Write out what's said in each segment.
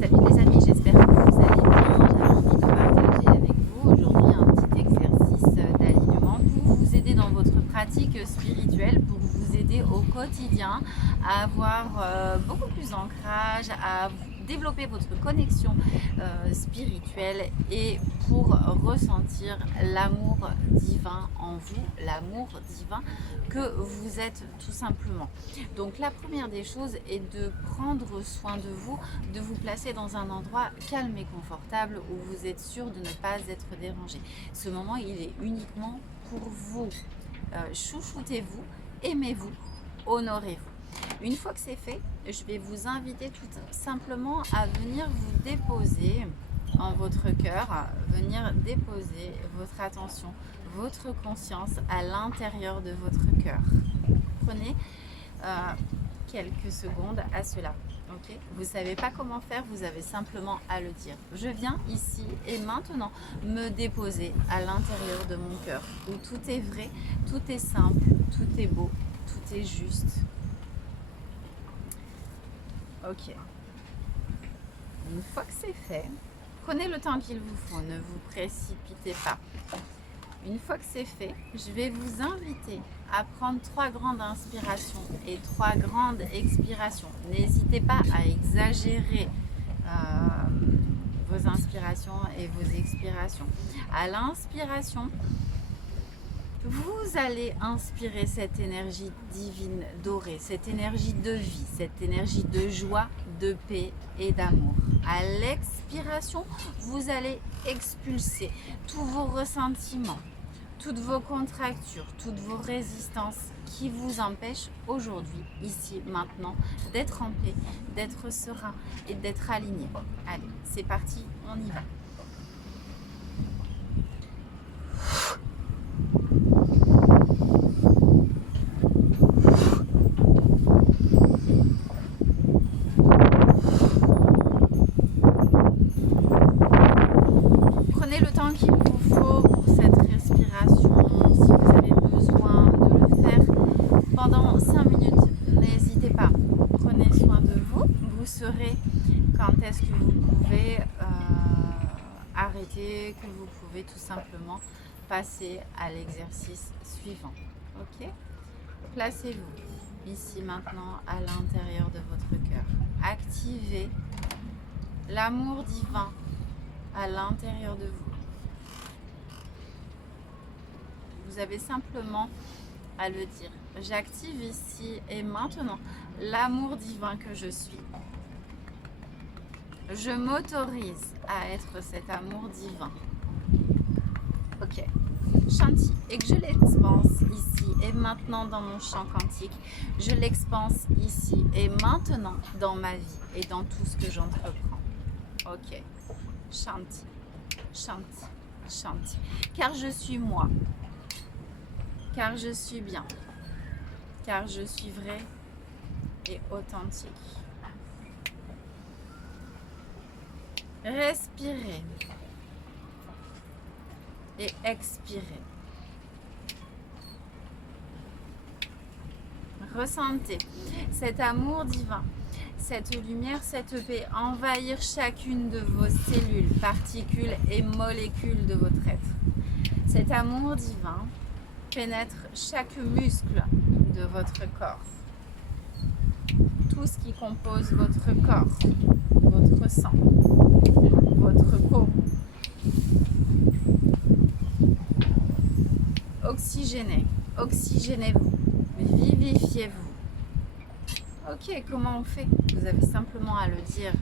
Salut les amis, j'espère que vous allez bien. J'avais envie de partager avec vous aujourd'hui un petit exercice d'alignement pour vous aider dans votre pratique spirituelle, pour vous aider au quotidien à avoir beaucoup plus d'ancrage, à développer votre connexion spirituelle et pour ressentir l'amour divin en vous, l'amour divin que vous êtes tout simplement. Donc la première des choses est de prendre soin de vous placer dans un endroit calme et confortable où vous êtes sûr de ne pas être dérangé. Ce moment, il est uniquement pour vous. Chouchoutez-vous, aimez-vous, honorez-vous. Une fois que c'est fait, je vais vous inviter tout simplement à venir vous déposer en votre cœur, venir déposer votre attention, votre conscience à l'intérieur de votre cœur. Prenez quelques secondes à cela. Okay. Vous ne savez pas comment faire, vous avez simplement à le dire. Je viens ici et maintenant me déposer à l'intérieur de mon cœur, où tout est vrai, tout est simple, tout est beau, tout est juste. Ok. Une fois que c'est fait, prenez le temps qu'il vous faut, ne vous précipitez pas. Une fois que c'est fait, je vais vous inviter à prendre 3 grandes inspirations et 3 grandes expirations. N'hésitez pas à exagérer vos inspirations et vos expirations. À l'inspiration, vous allez inspirer cette énergie divine dorée, cette énergie de vie, cette énergie de joie, de paix et d'amour. À l'expiration, vous allez expulser tous vos ressentiments, toutes vos contractures, toutes vos résistances qui vous empêchent aujourd'hui, ici, maintenant, d'être en paix, d'être serein et d'être aligné. Allez, c'est parti, on y va. Prenez le temps qu'il vous faut pour cette respiration. Si vous avez besoin de le faire pendant 5 minutes, n'hésitez pas. Prenez soin de vous. Vous saurez quand est-ce que vous pouvez arrêter, que vous pouvez tout simplement passer à l'exercice suivant. Ok ? Placez-vous ici maintenant à l'intérieur de votre cœur. Activez l'amour divin à l'intérieur de vous. Vous avez simplement à le dire. J'active ici et maintenant l'amour divin que je suis. Je m'autorise à être cet amour divin. Ok. Shanti. Et que je l'expanse ici et maintenant dans mon champ quantique. Je l'expanse ici et maintenant dans ma vie et dans tout ce que j'entreprends. Ok. Shanti, Shanti, Shanti. Car je suis moi. Car je suis bien. Car je suis vrai et authentique. Respirez et expirez. Ressentez cet amour divin, cette lumière, cette paix envahir chacune de vos cellules, particules et molécules de votre être. Cet amour divin pénètre chaque muscle de votre corps. Tout ce qui compose votre corps, votre sang, votre peau. Oxygénez, oxygénez-vous, vivifiez-vous. Ok, comment on fait? Vous avez simplement à le dire.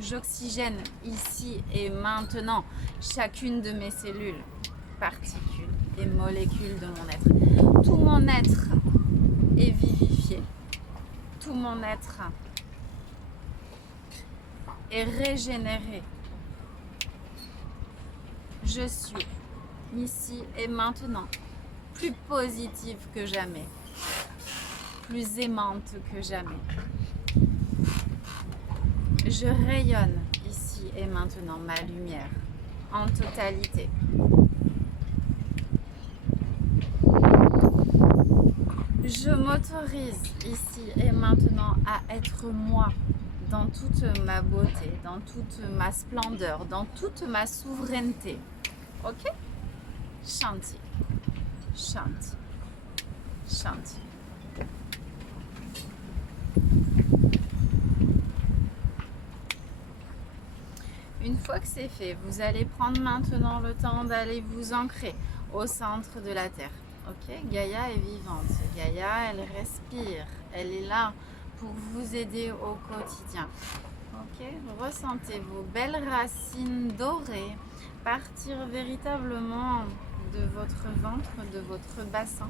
J'oxygène ici et maintenant chacune de mes cellules, particules et molécules de mon être. Tout mon être est vivifié. Tout mon être est régénéré. Je suis ici et maintenant plus positive que jamais, plus aimante que jamais. Je rayonne ici et maintenant ma lumière en totalité. Je m'autorise ici et maintenant à être moi dans toute ma beauté, dans toute ma splendeur, dans toute ma souveraineté. Ok? Shanti, Shanti, Shanti. Une fois que c'est fait, vous allez prendre maintenant le temps d'aller vous ancrer au centre de la Terre. Ok? Gaïa est vivante. Gaïa, elle respire. Elle est là pour vous aider au quotidien. Ok? Ressentez vos belles racines dorées partir véritablement de votre ventre, de votre bassin,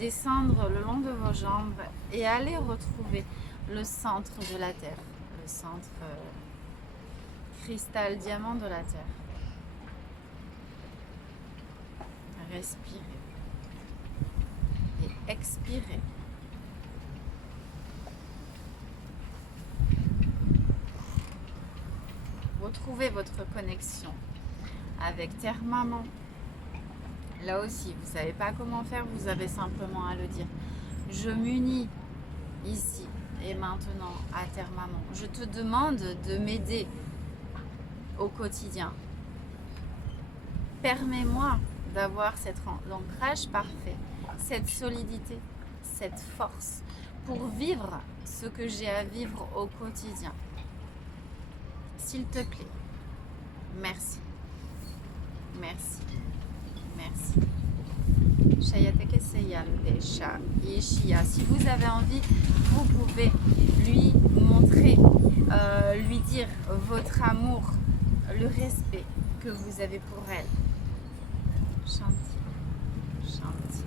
descendre le long de vos jambes et aller retrouver le centre de la Terre, le centre cristal diamant de la Terre. Respirez et expirez. Retrouvez votre connexion avec Terre Maman. Là aussi, vous ne savez pas comment faire, vous avez simplement à le dire. Je m'unis ici et maintenant à Terre Maman. Je te demande de m'aider au quotidien. Permets-moi d'avoir cet ancrage parfait, cette solidité, cette force pour vivre ce que j'ai à vivre au quotidien. S'il te plaît, merci, merci, merci. Si vous avez envie, vous pouvez lui montrer, lui dire votre amour, le respect que vous avez pour elle. Shanti, Shanti,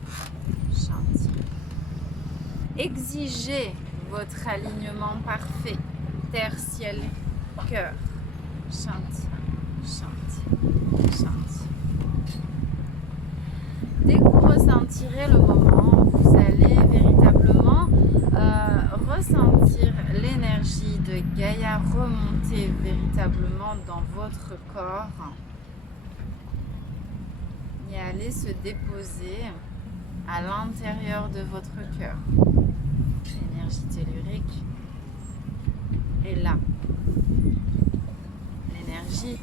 Shanti. Exigez votre alignement parfait, terre, ciel, cœur. Shanti, Shanti, Shanti. Dès que vous ressentirez le moment, vous allez véritablement ressentir l'énergie de Gaïa remonter véritablement dans votre corps et aller se déposer à l'intérieur de votre cœur. L'énergie tellurique est là. L'énergie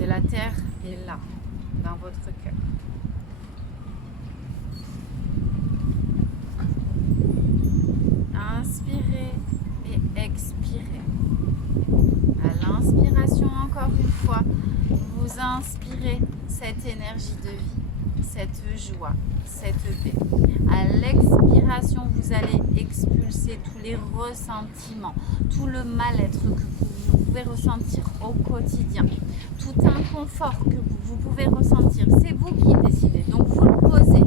de la terre est là, dans votre cœur. Inspirez et expirez. À l'inspiration, encore une fois, vous inspirez cette énergie de vie, cette joie, cette paix. À l'expiration, vous allez expulser tous les ressentiments, tout le mal-être que vous pouvez ressentir au quotidien, tout inconfort que vous pouvez ressentir. C'est vous qui décidez. Donc vous le posez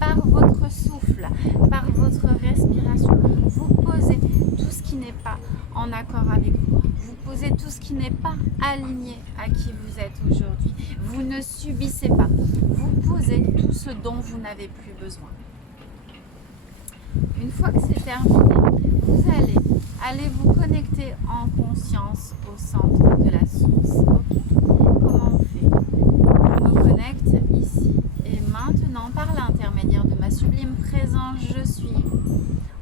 par votre souffle, par votre respiration. Vous posez tout ce qui n'est pas en accord avec vous. Vous posez tout ce qui n'est pas aligné à qui vous êtes aujourd'hui. Vous ne subissez pas. Vous posez tout ce dont vous n'avez plus besoin. Une fois que c'est terminé, vous allez vous connecter en conscience au centre de la source. Okay. Comment on fait? Je me connecte ici et maintenant par l'intermédiaire de ma sublime présence, je suis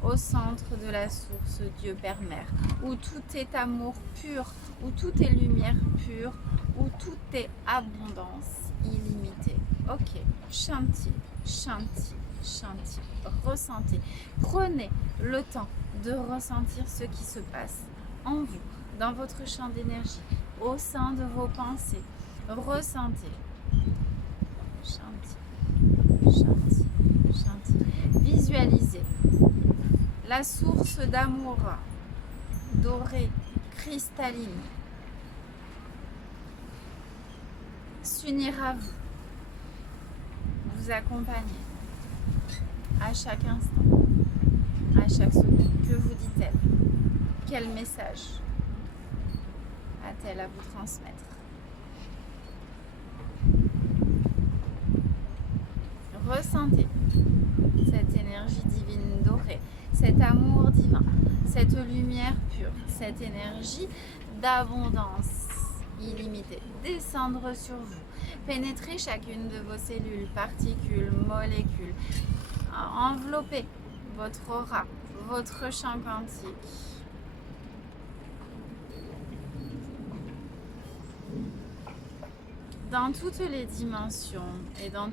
au centre de la source Dieu Père Mère, où tout est amour pur, où tout est lumière pure, où tout est abondance illimitée. Ok, Shanti, Shanti, Shanti. Ressentez. Prenez le temps de ressentir ce qui se passe en vous, dans votre champ d'énergie, au sein de vos pensées. Ressentez. Shanti, Shanti, Shanti. Visualisez la source d'amour dorée, cristalline, s'unir à vous, vous accompagner à chaque instant, à chaque seconde. Que vous dit-elle? Quel message a-t-elle à vous transmettre? Ressentez cette énergie divine dorée, cet amour divin, cette lumière pure, cette énergie d'abondance illimitée descendre sur vous, pénétrer chacune de vos cellules, particules, molécules, envelopper votre aura, votre champ quantique. dans toutes les dimensions et dans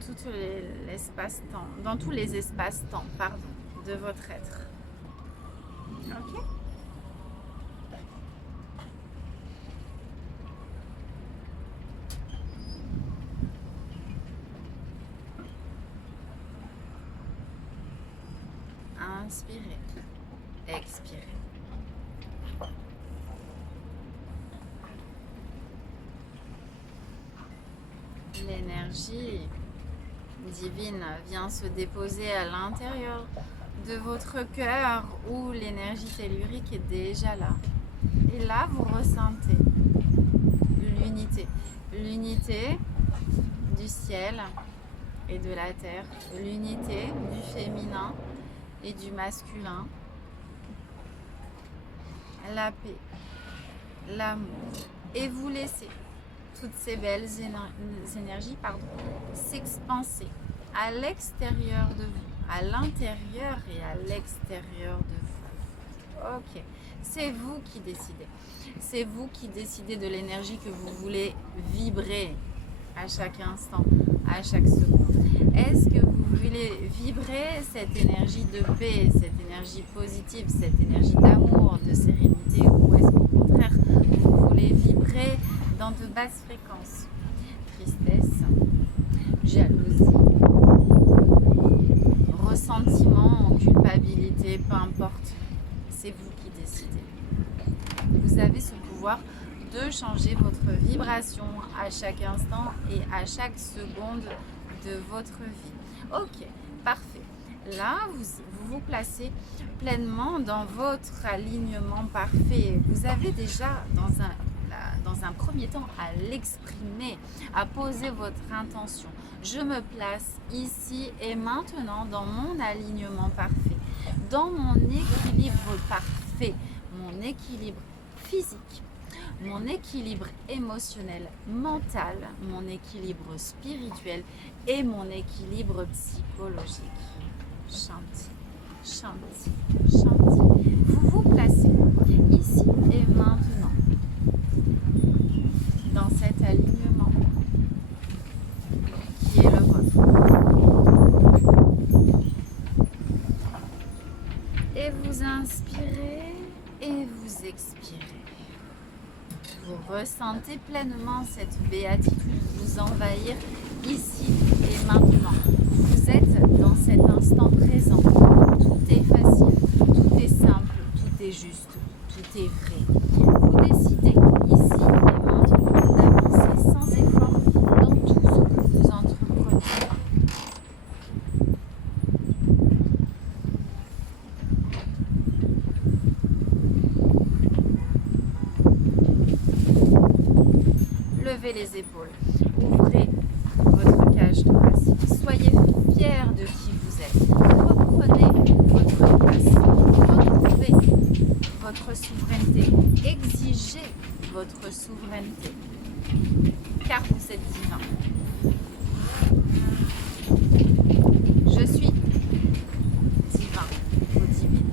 l'espace-temps, dans tous les espaces-temps, pardon, de votre être. Ok? Inspirez, expirez. L'énergie divine vient se déposer à l'intérieur de votre cœur où l'énergie tellurique est déjà là. Et là, vous ressentez l'unité. L'unité du ciel et de la terre. L'unité du féminin et du masculin. La paix, l'amour. Et vous laissez toutes ces belles énergies s'expanser à l'extérieur de vous, à l'intérieur et à l'extérieur de vous. Ok, c'est vous qui décidez. C'est vous qui décidez de l'énergie que vous voulez vibrer à chaque instant, à chaque seconde. Est-ce que vous voulez vibrer cette énergie de paix, cette énergie positive, cette énergie d'amour, de sérénité, ou est-ce qu'au contraire, vous voulez vibrer dans de basses fréquences? Tristesse, jalousie, ressentiment, culpabilité, peu importe. C'est vous qui décidez. Vous avez ce pouvoir de changer votre vibration à chaque instant et à chaque seconde de votre vie. Ok, parfait. Là, vous vous placez pleinement dans votre alignement parfait. Vous avez déjà dans un premier temps à l'exprimer, à poser votre intention. Je me place ici et maintenant dans mon alignement parfait, dans mon équilibre parfait, mon équilibre physique, mon équilibre émotionnel, mental, mon équilibre spirituel et mon équilibre psychologique. Shanti, Shanti, Shanti. Vous vous placez ici et maintenant dans cet alignement qui est le vôtre. Et vous inspirez et vous expirez. Vous ressentez pleinement cette béatitude vous envahir ici et maintenant. Vous êtes dans cet instant présent. Tout est facile, tout est simple, tout est juste, tout est vrai. Vous décidez ici et maintenant d'avancer sans effort dans tout ce que vous entreprenez. Levez les épaules, ouvrez votre cage thoracique, soyez fiers de qui vous êtes, reprenez votre place, retrouvez votre souveraineté, exigez votre souveraineté, car vous êtes divin. Je suis divin ou divine.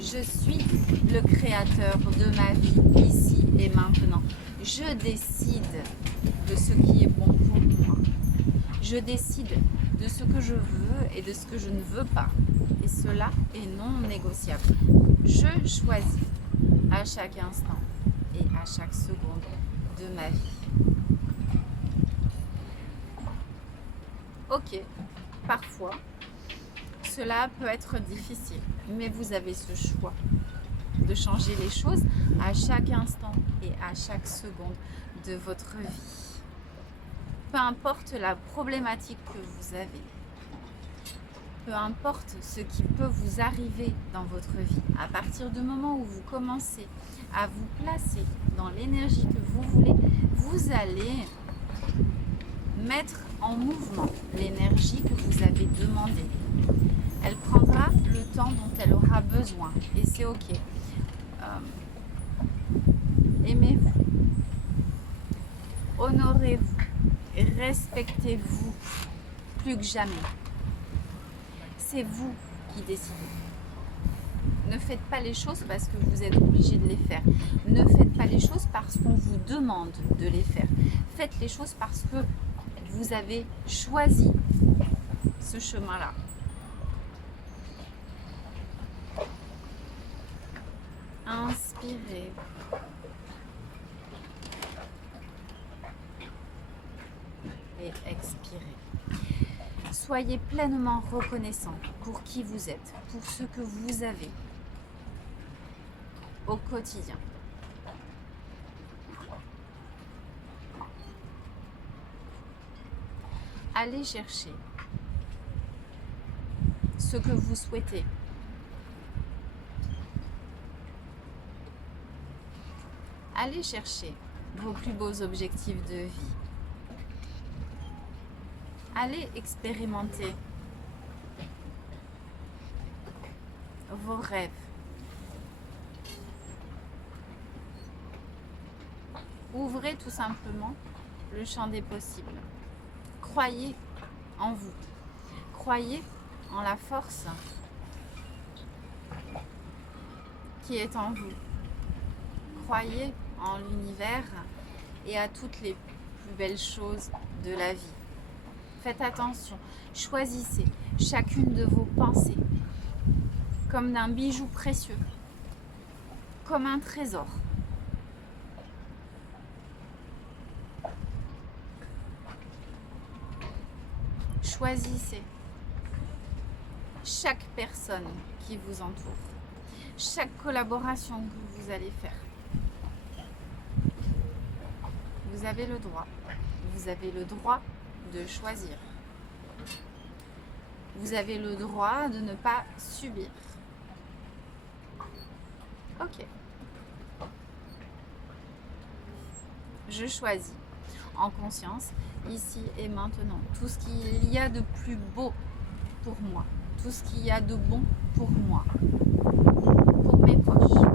Je suis le créateur de ma vie ici et maintenant. Je décide de ce qui est bon pour moi. Je décide de ce que je veux et de ce que je ne veux pas. Et cela est non négociable. Je choisis à chaque instant et à chaque seconde de ma vie. Ok, parfois, cela peut être difficile, mais vous avez ce choix de changer les choses à chaque instant et à chaque seconde de votre vie. Peu importe la problématique que vous avez, peu importe ce qui peut vous arriver dans votre vie, à partir du moment où vous commencez à vous placer dans l'énergie que vous voulez, vous allez mettre en mouvement l'énergie que vous avez demandée. Elle prendra le temps dont elle aura besoin et c'est ok. Aimez-vous, honorez-vous et respectez-vous plus que jamais. C'est vous qui décidez. Ne faites pas les choses parce que vous êtes obligé de les faire. Ne faites pas les choses parce qu'on vous demande de les faire. Faites les choses parce que vous avez choisi ce chemin-là. Inspirez. Et expirez. Soyez pleinement reconnaissant pour qui vous êtes, pour ce que vous avez au quotidien. Allez chercher ce que vous souhaitez. Allez chercher vos plus beaux objectifs de vie. Allez expérimenter vos rêves. Ouvrez tout simplement le champ des possibles. Croyez en vous. Croyez en la force qui est en vous. Croyez en l'univers et à toutes les plus belles choses de la vie. Faites attention, choisissez chacune de vos pensées comme d'un bijou précieux, comme un trésor. Choisissez chaque personne qui vous entoure, chaque collaboration que vous allez faire. Vous avez le droit. Vous avez le droit de choisir. Vous avez le droit de ne pas subir. Ok. Je choisis en conscience, ici et maintenant, tout ce qu'il y a de plus beau pour moi, tout ce qu'il y a de bon pour moi, pour mes proches,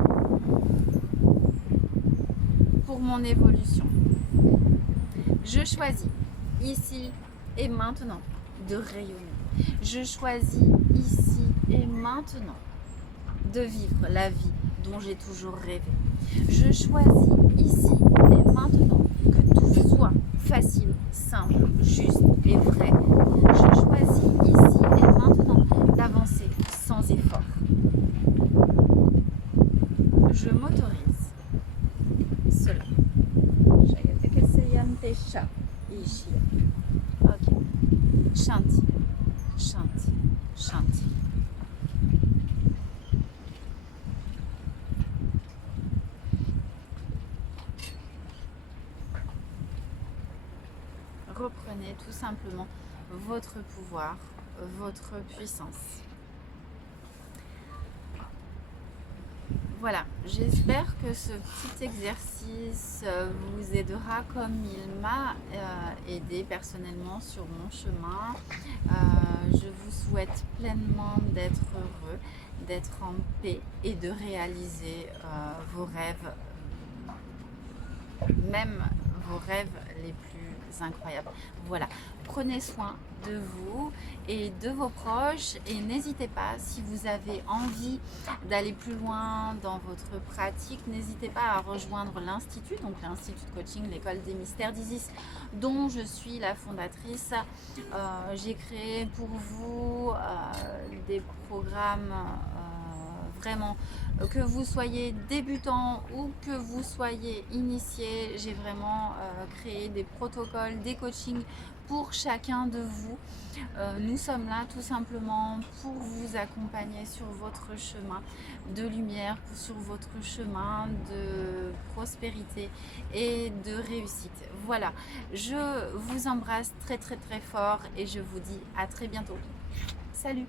pour mon évolution. Je choisis ici et maintenant de rayonner. Je choisis ici et maintenant de vivre la vie dont j'ai toujours rêvé. Je choisis ici et maintenant que tout soit facile, simple, juste et vrai. Je choisis ici et maintenant d'avancer sans effort. Je m'autorise cela. Ok. Shanti, shanti, shanti. Reprenez tout simplement votre pouvoir, votre puissance. Voilà, j'espère que ce petit exercice vous aidera comme il m'a aidé personnellement sur mon chemin. Je vous souhaite pleinement d'être heureux, d'être en paix et de réaliser vos rêves, même vos rêves les plus incroyables. Voilà, prenez soin de vous et de vos proches et n'hésitez pas, si vous avez envie d'aller plus loin dans votre pratique, n'hésitez pas à rejoindre l'Institut, donc l'Institut de Coaching, l'école des mystères d'Isis, dont je suis la fondatrice. J'ai créé pour vous des programmes vraiment, que vous soyez débutant ou que vous soyez initié, j'ai vraiment créé des protocoles, des coachings pour chacun de vous. Nous sommes là tout simplement pour vous accompagner sur votre chemin de lumière, sur votre chemin de prospérité et de réussite. Voilà, je vous embrasse très très très fort et je vous dis à très bientôt. Salut!